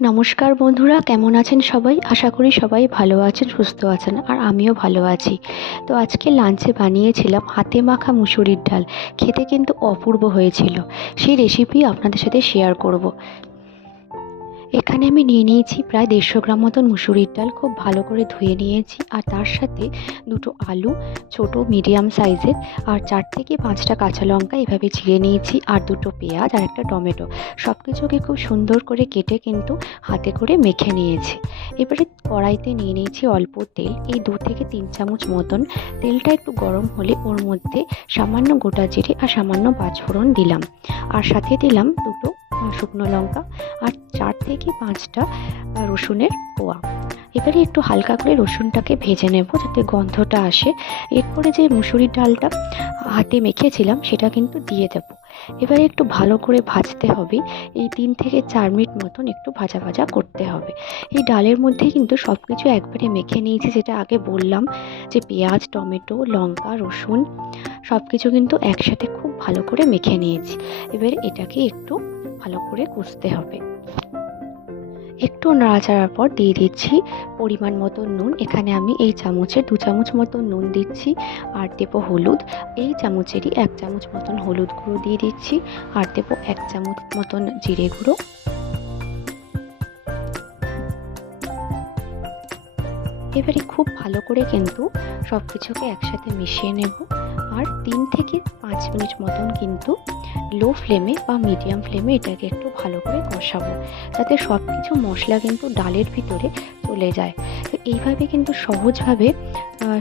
নমস্কার বন্ধুরা, কেমন আছেন সবাই? আশা করি সবাই ভালো আছেন, সুস্থ আছেন, আর আমিও ভালো আছি। তো আজকে লাঞ্চে বানিয়েছিলাম হাতে মাখা মুসুরির ডাল। খেতে কিন্তু অপূর্ব হয়েছিল। সেই রেসিপি আপনাদের সাথে শেয়ার করব। এখানে আমি নিয়ে নিয়েছি প্রায় 150 গ্রাম মতন মুসুরির ডাল। খুব ভালো করে ধুয়ে নিয়েছি, আর তার সাথে দুটো আলু ছোট মিডিয়াম সাইজের, আর 4 থেকে 5টা কাঁচা লঙ্কা এভাবে চিড়ে নিয়েছি, আর দুটো পেঁয়াজ আর একটা টমেটো। সব কিছুকে খুব সুন্দর করে কেটে কিন্তু হাতে করে মেখে নিয়েছি। এবারে কড়াইতে নিয়ে নিয়েছি অল্প তেল, এই 2 থেকে 3 চামচ মতন। তেলটা একটু গরম হলে ওর মধ্যে সামান্য গোটা জিরে আর সামান্য পাঁচফোড়ন দিলাম, আর সাথে দিলাম দুটো শুকনো লঙ্কা আর 4 থেকে 5টা রসুনের কোয়া। এবারে একটু হালকা করে রসুনটাকে ভেজে নেব যাতে গন্ধটা আসে। এরপরে যে মুসুরির ডালটা হাতে মেখেছিলাম সেটা কিন্তু দিয়ে দেব। এবারে একটু ভালো করে ভাজতে হবে। এই 3 থেকে 4 মিনিট মতন একটু ভাজা ভাজা করতে হবে। এই ডালের মধ্যে কিন্তু সব কিছু একবারে মেখে নিয়েছি, যেটা আগে বললাম যে পেঁয়াজ, টমেটো, লঙ্কা, রসুন সব কিছু কিন্তু একসাথে খুব ভালো করে মেখে নিয়েছি। এবারে এটাকে একটু ভালো করে কষতে হবে। একটু নাড়াচাড়ার পর দিয়ে দিচ্ছি পরিমাণ মতো নুন। এখানে আমি এই চামচে 2 চামচ মতো নুন দিচ্ছি, আর দেবো হলুদ। এই চামচেরই 1 চামচ মতন হলুদ গুঁড়ো দিয়ে দিচ্ছি, আর দেবো 1 চামচ মতন জিরে গুঁড়ো। এবারে খুব ভালো করে কিন্তু সব কিছুকে একসাথে মিশিয়ে নেব, আর 3 থেকে 5 মিনিট মতন কিন্তু লো ফ্লেমে বা মিডিয়াম ফ্লেমে এটাকে একটু ভালো করে কষাবো, যাতে সব কিছু মশলা কিন্তু ডালের ভিতরে চলে যায়। তো এইভাবে কিন্তু সহজভাবে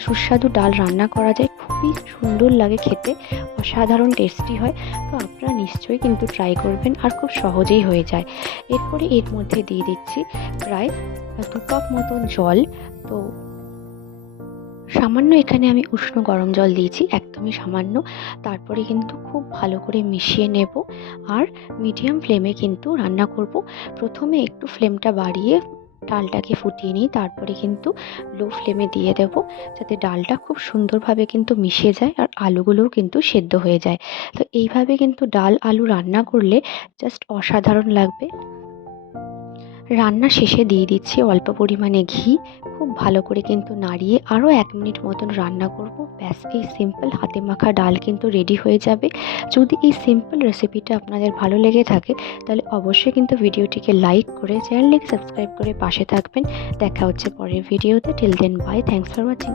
সুস্বাদু ডাল রান্না করা যায়। খুবই সুন্দর লাগে খেতে, অসাধারণ টেস্টি হয়। তো আপনারা নিশ্চয়ই কিন্তু ট্রাই করবেন, আর খুব সহজেই হয়ে যায়। এরপরে এর মধ্যে দিয়ে দিচ্ছি প্রায় 2 কাপ মতন জল। তো সামান্য এখানে আমি উষ্ণ গরম জল দিয়েছি, একদমই সামান্য। তারপরে কিন্তু খুব ভালো করে মিশিয়ে নেব, আর মিডিয়াম ফ্লেমে কিন্তু রান্না করব। প্রথমে একটু ফ্লেমটা বাড়িয়ে ডালটাকে ফুটিয়ে নিই, তারপরে কিন্তু লো ফ্লেমে দিয়ে দেব, যাতে ডালটা খুব সুন্দরভাবে কিন্তু মিশে যায় আর আলুগুলোও কিন্তু সেদ্ধ হয়ে যায়। তো এইভাবে কিন্তু ডাল আলু রান্না করলে জাস্ট অসাধারণ লাগবে। রান্না শেষে দিয়ে দিচ্ছি অল্প পরিমাণে ঘি। খুব ভালো করে কিন্তু নাড়িয়ে আরও 1 মিনিট মতন রান্না করব। ব্যাস, এই সিম্পল হাতে মাখা ডাল কিন্তু রেডি হয়ে যাবে। যদি এই সিম্পল রেসিপিটা আপনাদের ভালো লেগে থাকে, তাহলে অবশ্যই কিন্তু ভিডিওটিকে লাইক করে চ্যানেলটিকে সাবস্ক্রাইব করে পাশে থাকবেন। দেখা হচ্ছে পরের ভিডিওতে। Till then bye, thanks for watching.